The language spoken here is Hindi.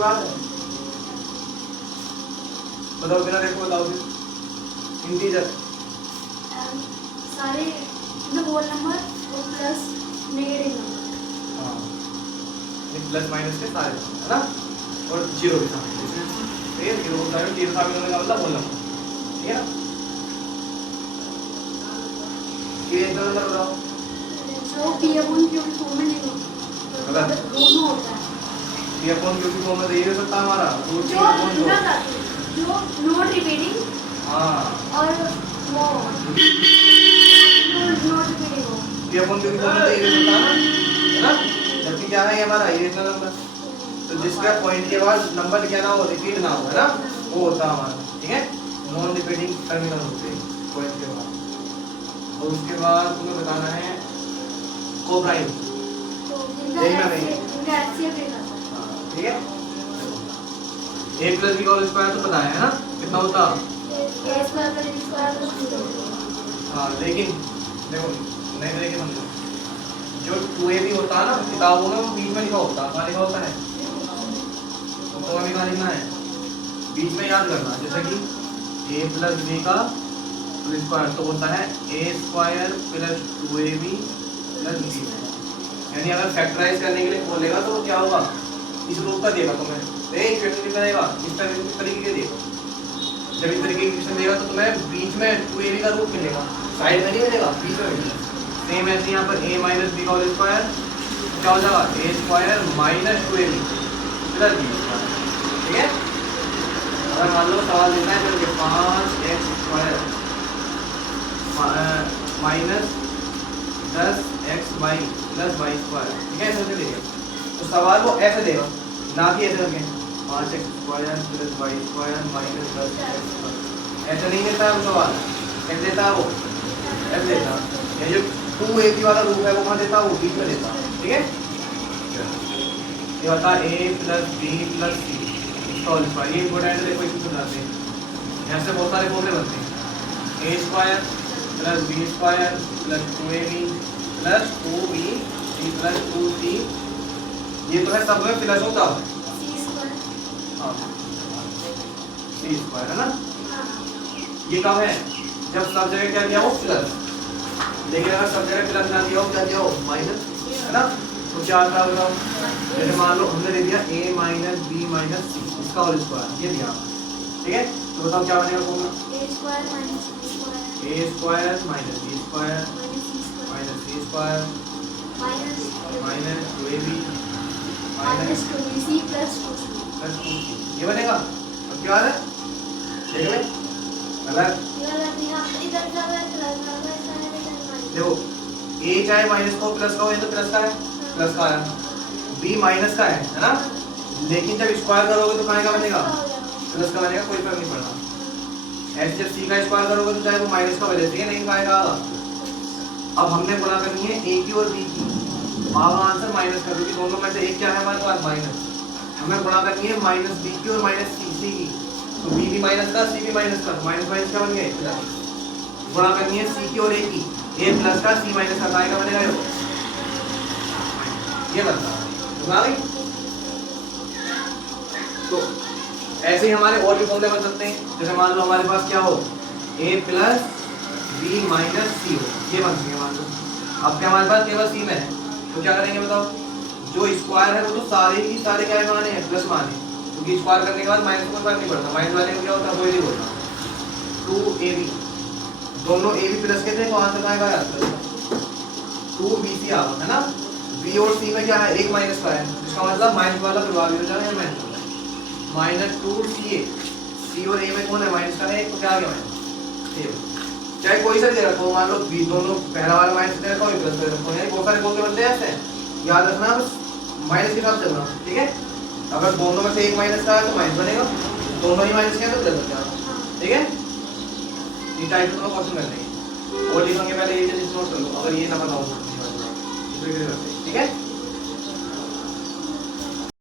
बात है? बताओ बिना देखो बताओ फिर। इंटीजर सारे मतलब होल नंबर और प्लस नेगेटिव नंबर। हाँ, ये प्लस माइनस के सारे है ना, और जीरो भी शामिल है इसमें। ठीक है, जीरो होता है जीरो शामिल होने का मतलब होल नंबर। ठीक है ना, ये इतना नंबर बताओ। जो p अपॉन q की फॉर्म में नहीं होता, दोनों होता है। p अपॉन q की फॉर्म में तो ये हो सकता है हमारा रूट जो नॉट रिपीटिंग हाँ, और वो नॉट रिपीटिंग हो। p अपॉन q की फॉर्म में तो ये हो सकता है ना, जबकि क्या है ये हमारा ये इतना नंबर, तो जिसका पॉइंट के बाद नंबर क्या ना हो, रिपीट ना हो, है ना, वो होता है हमारा। ठीक है, नॉन रिपीटिंग टर्मिनल होते हैं पॉइंट के बाद। और उसके बाद तुम्हें बताना है कोप्राइम। देखना नहीं है। ठीक है, a प्लस b का होल स्क्वायर तो पता है ना कितना होता। हाँ लेकिन देखो नहीं तरीके समझो, जो 2ab होता है ना किताबों में वो बीच में लिखा होता है, कहाँ लिखा होता है, तो हमें कहाँ लिखना है, बीच में याद करना। जैसे कि a प्लस b का होल स्क्वायर तो होता है a square plus 2ab plus b। यानी अगर फैक्टराइज करने के लिए बोलेगा तो क्या होगा, इस रूप का देगा तुम्हें, इक्वेशन कितना देगा, इस तरीके के देगा। जब इस तरीके की इक्वेशन देगा तो तुम्हें बीच में 2ab का रूट मिलेगा, साइड में नहीं मिलेगा, बीच में मिलेगा। सेम ऐसे यहाँ पर a माइनस बी का होल स्क्वायर क्या हो जाएगा, a square minus 2ab plus b square. ठीक है, अगर मान लो सवाल देता है चलो 5x square minus 10xy plus y square. ठीक है, ऐसे देगा तो सवाल वो ऐसे देगा, ना कि ऐसे करके 5x square plus y square minus 10x। ऐसे नहीं देता है वो सवाल, कैसे देता है वो, ऐसे देता है। ये जो 2ab वाला रूप है वो कहाँ देता है, वो बीच में देता है। ठीक है, ये होता है a plus b plus c इसका होल स्क्वायर। ये इंपॉर्टेंट है, देखो इसको बनाते हैं, यहाँ से बहुत सारे फॉर्मूले बनते हैं। a square plus b square plus 2ab plus 2b plus 2c, ये तो है सब में प्लस होता है। हाँ, c स्क्वायर है ना, ये कब है, जब सब जगह क्या दिया हो प्लस, लेकिन अगर सब जगह प्लस ना दिया हो क्या दिया हो माइनस, है ना, तो क्या आता है बताओ। जैसे मान लो हमने दे दिया a minus b minus c इसका होल स्क्वायर, ये दिया। ठीक है, तो बताओ क्या बनेगा formula, a square minus b square minus c square minus 2ab minus 2bc plus 2c। ये बनेगा। अब क्या है, देख ले अलग देखो, a चाहे माइनस का हो प्लस का हो, ये तो प्लस का है, प्लस का आया, b माइनस का है ना, लेकिन जब स्क्वायर करोगे तो कहाँ का बनेगा, प्लस का बनेगा, कोई फर्क नहीं पड़ना। ऐसे जब c का स्क्वायर करोगे तो चाहे वो माइनस का बने, ठीक है, नहीं कहाँ का। अब हमने गुणा करनी है a की और b की, अब आंसर माइनस कर, क्योंकि दोनों में से एक क्या है हमारे पास माइनस, हमें गुणा करनी है माइनस b की और माइनस c की, तो b भी माइनस का c भी माइनस का, माइनस माइनस क्या बन गए प्लस। गुणा करनी है c की और a की, a प्लस का c माइनस का, का बनेगा ये बनता है। तो ऐसे ही हमारे और भी फॉर्मूले बन सकते हैं। जैसे मान लो हमारे पास क्या हो, a plus b minus c हो, ये बन सकते हैं मान लो। अब क्या हमारे पास केवल c में है, तो क्या करेंगे बताओ, जो स्क्वायर है वो तो सारे की सारे क्या माने हैं, प्लस माने, क्योंकि स्क्वायर करने के बाद माइनस को फर्क नहीं पड़ता, माइनस वाले को क्या होता है वो ही होता। 2ab दोनों a भी प्लस के थे तो आंसर आएगा यार 2bc आएगा, है ना। b और c में क्या है, एक माइनस का है, इसका मतलब माइनस वाला प्रभावी हो जाएगा, माइनस 2ca। c और a में कौन है, माइनस का है, एक तो क्या आ गया माइनस, चाहे कोई सा दे रखो, मान लो b दोनों पहला वाला माइनस दे रखो, प्लस दे रखो, यानी बहुत सारे फॉर्मूले बनते हैं ऐसे, याद रखना बस माइनस के साथ चलना। ठीक है, अगर दोनों में से एक माइनस का है तो माइनस बनेगा, दोनों ही माइनस के हैं तो प्लस बन जाएगा। ठीक है, ये टाइप का क्वेश्चन करने हैं और लिखेंगे, पहले ये चीज नोट कर लो, अगर ये ना बताओ ठीक है।